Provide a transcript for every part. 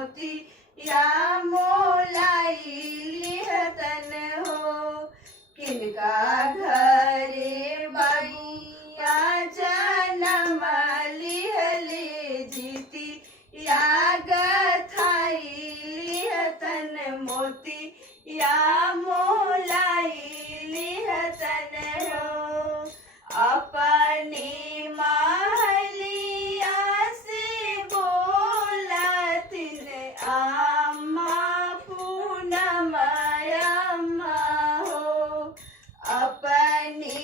मोती या मोलाई लिहतन हो। किनका घरे बाबुआ जनम लिहले जीती या गथाई लिहतन मोती या मोलाई लिहतन हो। अपनी महलिया से बोलतिन अम्मा पूनम अम्मा हो। अपनी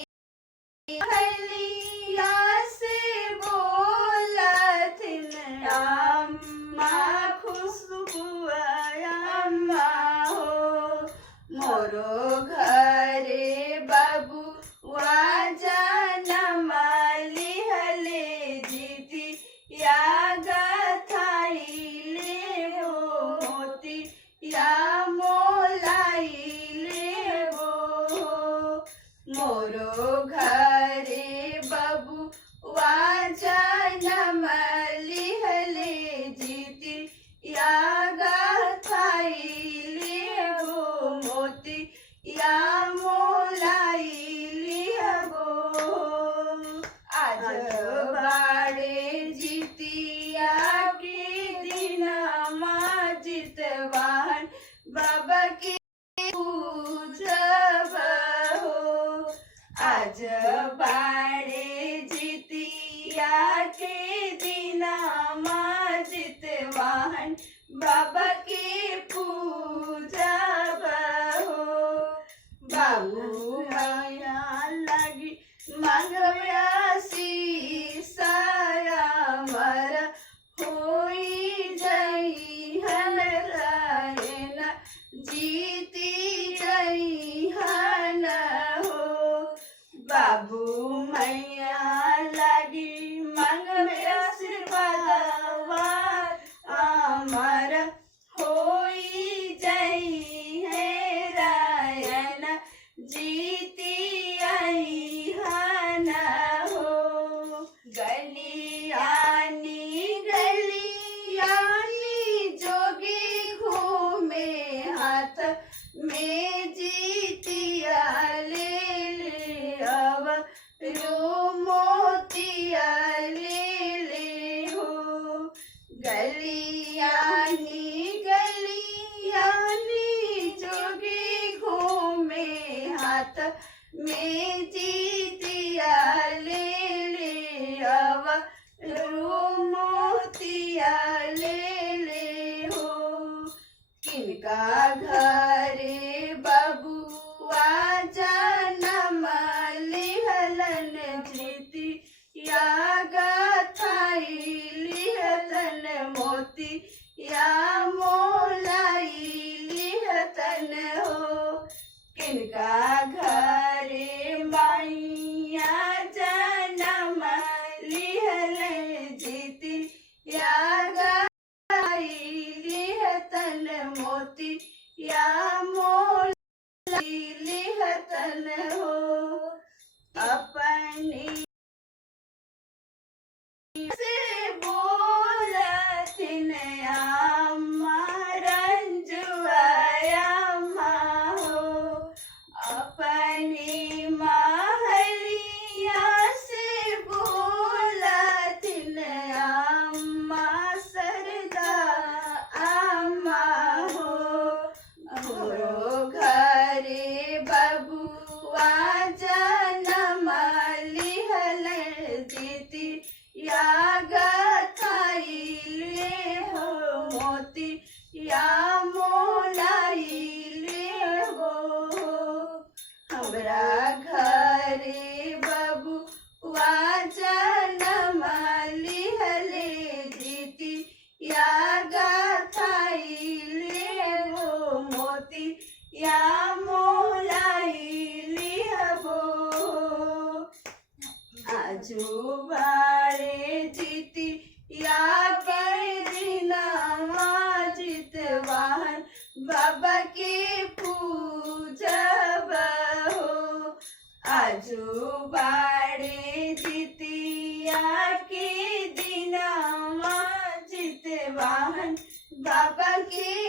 महलिया से बोलतिन अम्मा खुशबू अम्मा हो। मोरो घरे बबुआ जनम लिहले जीती या गथाई ले हो मोती या मोलाई ले हो। मोरो घरे बबुआ जनम लिहले जीती या गथाई ले हो मोती या मोलाई लिहबो। आज बाड़े जीतिया के दिन जितवान बाबा के पूजब हो। आज बाड़े जीतिया के दिन जितवान बाबा के पूजब हो। बाबू माया लगी मंगव्यासी साया मर होई जई हन रायन जीती जई हन हो। बाबू मैया लगी मंगव्यासी आशीर्वाद अमर होई जई है रायन जीती आई हन हो। गलियानी गलियानी जोगी घूमे हाथ में जीतिया ले ले अब रो मोतिया ले ले हो। गलियानी गलियानी जोगी घूमे हाथ में जीतिया ले ले अब रो मोतिया ले ले हो। किनका घरे बबुआ जनम लिहलन जीती या गथाई लिहतन मोती या मोलाई लिहतन हो। किनका घरे माइया जनम लिहले जीती या गथाई लिहतन मोती या मोलाई लिहतन हो। अपनी से बोलतिन अम्मा रंजुआ अम्मा हो। अपनी महलिया से बोलतिन अम्मा सरदा अम्मा हो। मोरो घरे बबुआ जनम लिहले जीती या गथाई ले हो मोती या मोलाई ले हो। हमरा घरे बबुआ जनम लिहले जीती या गथाई ले हो मोती या मोलाई लिहबो। आजू बाड़े जीती या कर दिना जितवान बाबा के पूजब हो। आजू बाड़े जीतिया के दिना जितवान बाबा की